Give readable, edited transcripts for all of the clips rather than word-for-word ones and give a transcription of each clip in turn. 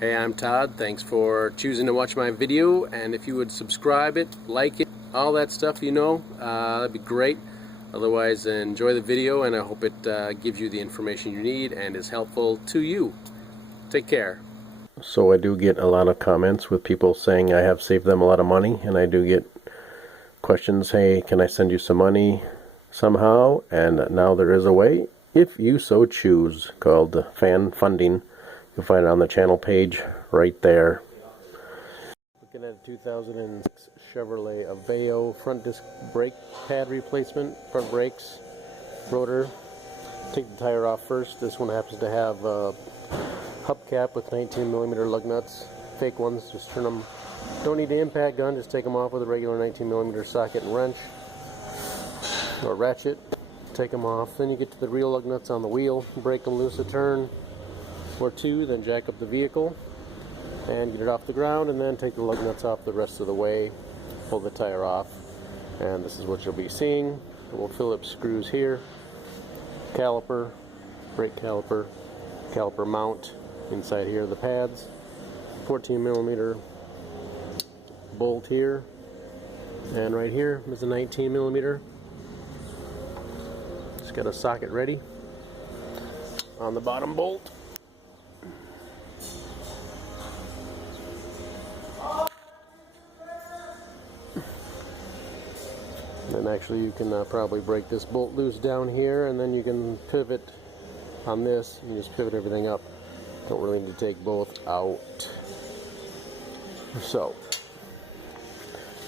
Hey, I'm Todd. Thanks for choosing to watch my video, and if you would subscribe it, like it, all that stuff, that'd be great. Otherwise, enjoy the video, and I hope it gives you the information you need and is helpful to you. Take care. So I do get a lot of comments with people saying I have saved them a lot of money, and I do get questions, hey, can I send you some money somehow? And now there is a way, if you so choose, called fan funding. You'll find it on the channel page right there. Looking at a 2006 Chevrolet Aveo front disc brake pad replacement, front brakes, rotor. Take the tire off first. This one happens to have a hubcap with 19mm lug nuts. Fake ones, just turn them. Don't need the impact gun, just take them off with a regular 19mm socket and wrench or ratchet. Take them off. Then you get to the real lug nuts on the wheel, break them loose a turn or two, then jack up the vehicle and get it off the ground, and then take the lug nuts off the rest of the way, pull the tire off, and this is what you'll be seeing. Little Phillips screws here, caliper, brake caliper, caliper mount inside here, the pads, 14mm bolt here, and right here is a 19mm. Just got a socket ready on the bottom bolt. And actually you can probably break this bolt loose down here, and then you can pivot on this and just pivot everything up. Don't really need to take both out. So,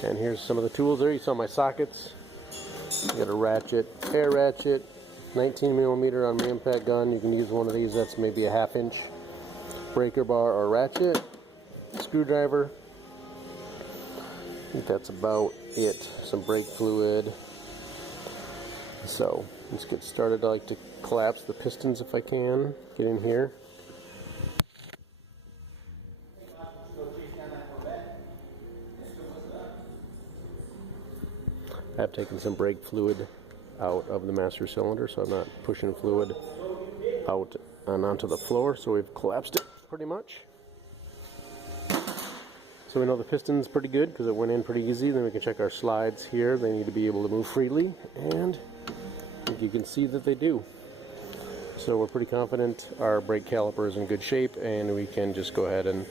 and here's some of the tools there. You saw my sockets. You got a ratchet, air ratchet, 19mm on my impact gun. You can use one of these, that's maybe a 1/2 inch. Breaker bar or ratchet, screwdriver. I think that's about it. Some brake fluid. So let's get started. I like to collapse the pistons if I can. Get in here. I have taken some brake fluid out of the master cylinder, so I'm not pushing fluid out and onto the floor. So we've collapsed it pretty much. So we know the piston's pretty good because it went in pretty easy. Then we can check our slides here. They need to be able to move freely, and I think you can see that they do. So we're pretty confident our brake caliper is in good shape, and we can just go ahead and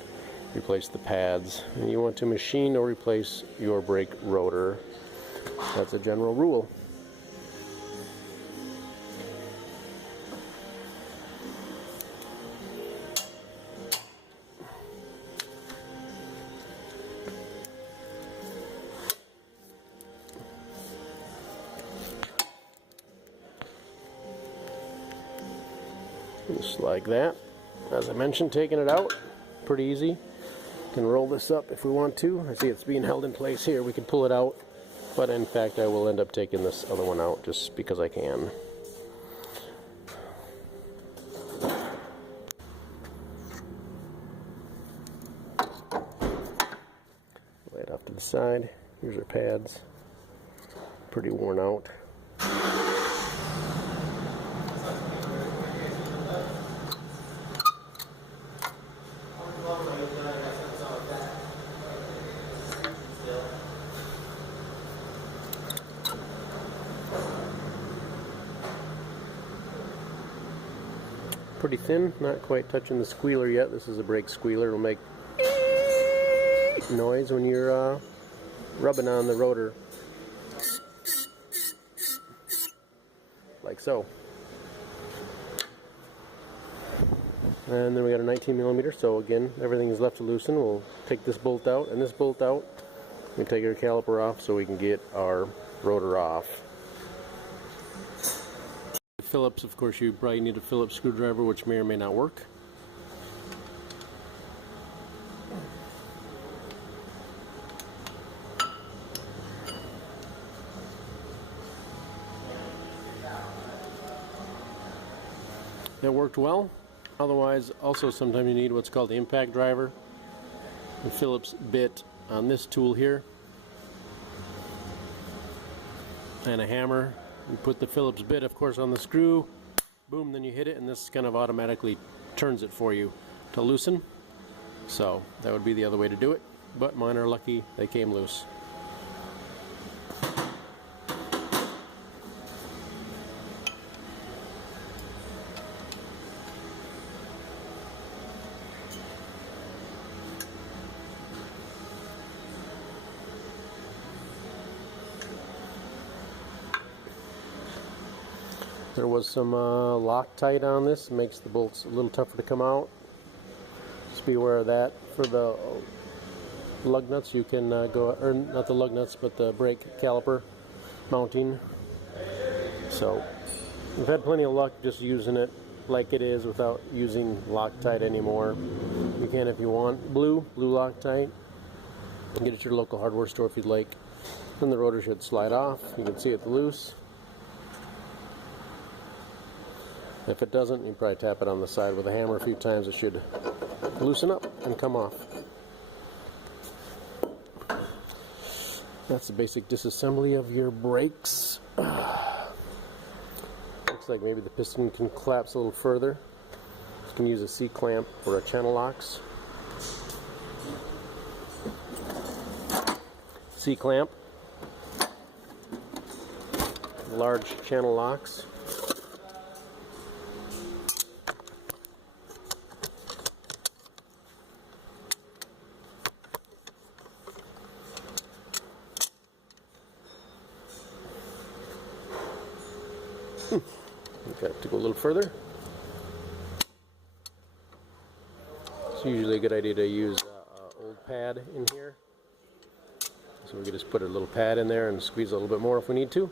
replace the pads. And you want to machine or replace your brake rotor. That's a general rule. Just like that. As I mentioned, taking it out, pretty easy. You can roll this up if we want to. I see it's being held in place here. We can pull it out, but in fact I will end up taking this other one out just because I can. Lay it off to the side. Here's our pads. Pretty worn out. Pretty thin, not quite touching the squealer yet. This is a brake squealer. It'll make noise when you're rubbing on the rotor, like so. And then we got a 19mm, so again, everything is left to loosen. We'll take this bolt out and this bolt out. We take our caliper off so we can get our rotor off. Phillips, of course, you probably need a Phillips screwdriver, which may or may not work. That worked well. Otherwise, also sometimes you need what's called the impact driver. The Phillips bit on this tool here, and a hammer. You put the Phillips bit, of course, on the screw, boom, then you hit it, and this kind of automatically turns it for you to loosen. So that would be the other way to do it, but mine are lucky they came loose. There was some Loctite on this, makes the bolts a little tougher to come out. Just be aware of that. For the lug nuts, you can go, or not the lug nuts, but the brake caliper mounting. So we've had plenty of luck just using it like it is without using Loctite anymore. You can if you want. Blue Loctite. Get it at your local hardware store if you'd like. Then the rotor should slide off. You can see it's loose. If it doesn't, you probably tap it on the side with a hammer a few times. It should loosen up and come off. That's the basic disassembly of your brakes. Looks like maybe the piston can collapse a little further. You can use a C-clamp or a channel locks. C-clamp, large channel locks. Got to go a little further. It's usually a good idea to use an old pad in here. So we can just put a little pad in there and squeeze a little bit more if we need to.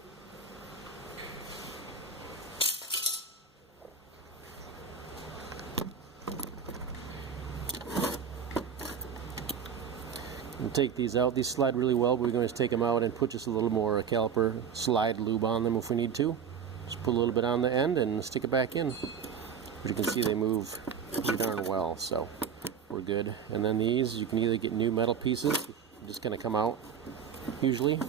And take these out. These slide really well, but we're going to just take them out and put just a little more caliper slide lube on them if we need to. Just put a little bit on the end and stick it back in. But you can see they move pretty darn well, so we're good. And then these, you can either get new metal pieces, just kind of come out usually.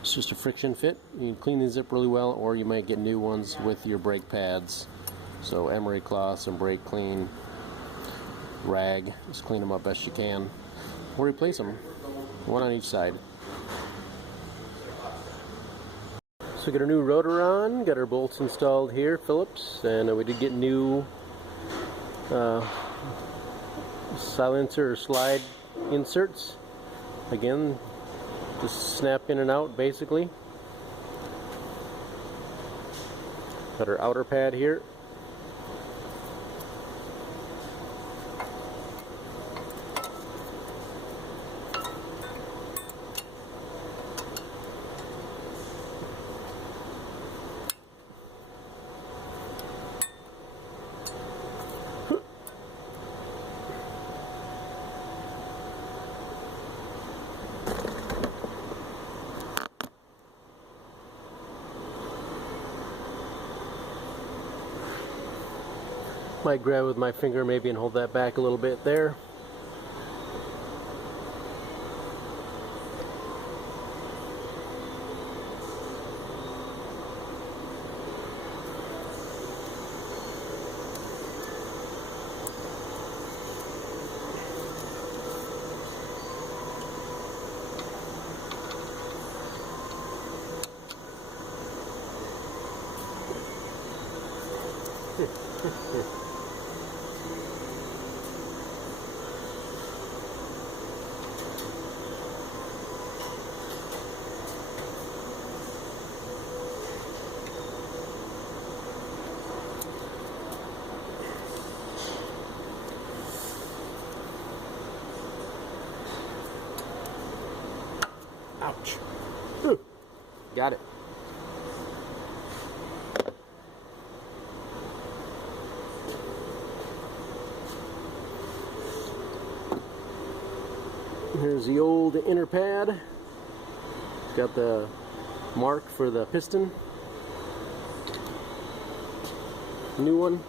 It's just a friction fit. You can clean these up really well, or you might get new ones with your brake pads. So emery cloths and brake clean, rag, just clean them up best you can. Or replace them, one on each side. So we got our new rotor on, got our bolts installed here, Phillips, and we did get new silencer or slide inserts. Again, just snap in and out basically. Got our outer pad here. Might grab with my finger maybe and hold that back a little bit there. Ouch. Got it. Here's the old inner pad. Got the mark for the piston. New one.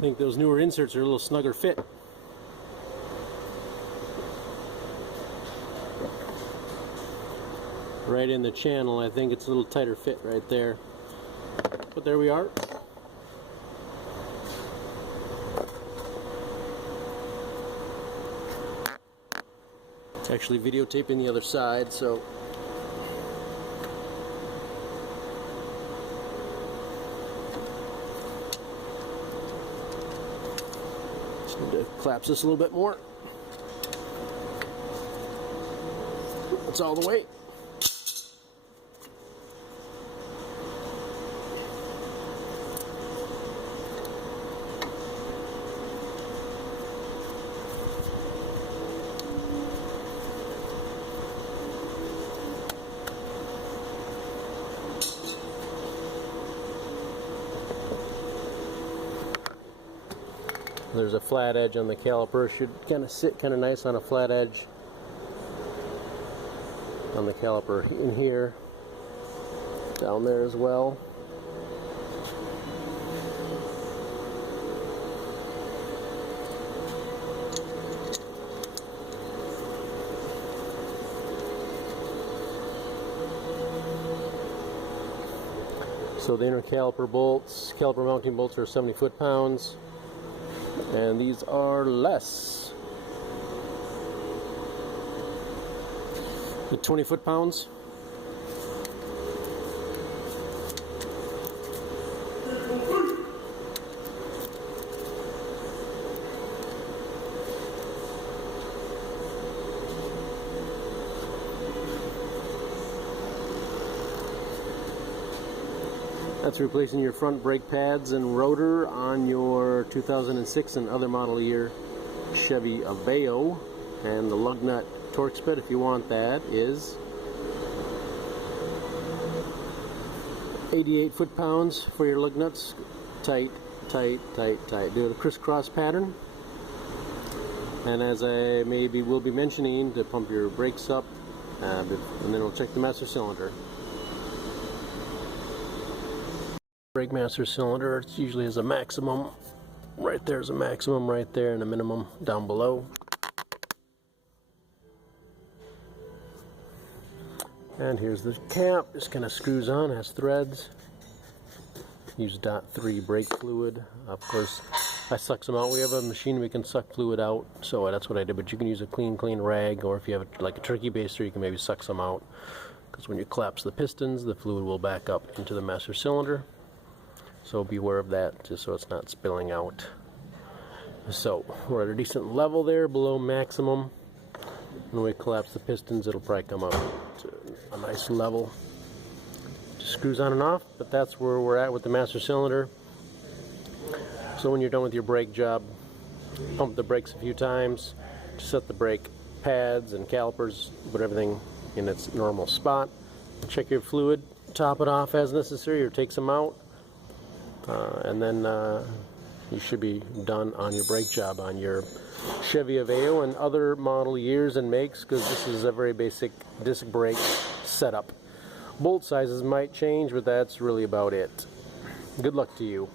I think those newer inserts are a little snugger fit. Right in the channel, I think it's a little tighter fit right there. But there we are. It's actually videotaping the other side, so just need to collapse this a little bit more. That's all the way. There's a flat edge on the caliper. Should kind of sit kind of nice on a flat edge on the caliper in here, down there as well. So the inner caliper bolts, caliper mounting bolts are 70 foot-pounds. And these are less. The 20 foot-pounds. That's replacing your front brake pads and rotor on your 2006 and other model year Chevy Aveo. And the lug nut torque spread, if you want that, is 88 foot-pounds for your lug nuts. Tight, tight, tight, tight. Do a crisscross pattern. And as I will be mentioning, to pump your brakes up, and then we'll check the master cylinder. Brake master cylinder, it usually has a maximum. Right there's a maximum right there and a minimum down below. And here's the cap, just kind of screws on, has threads. Use .3 brake fluid. Of course, I suck some out. We have a machine we can suck fluid out, so that's what I did. But you can use a clean rag, or if you have like a turkey baster, you can maybe suck some out. Because when you collapse the pistons, the fluid will back up into the master cylinder. So be aware of that, just so it's not spilling out. So we're at a decent level there, below maximum. When we collapse the pistons, it'll probably come up to a nice level. Just screws on and off, but that's where we're at with the master cylinder. So when you're done with your brake job, pump the brakes a few times to set the brake pads and calipers, put everything in its normal spot. Check your fluid, top it off as necessary, or take some out. And then you should be done on your brake job on your Chevy Aveo and other model years and makes, because this is a very basic disc brake setup. Bolt sizes might change, but that's really about it. Good luck to you.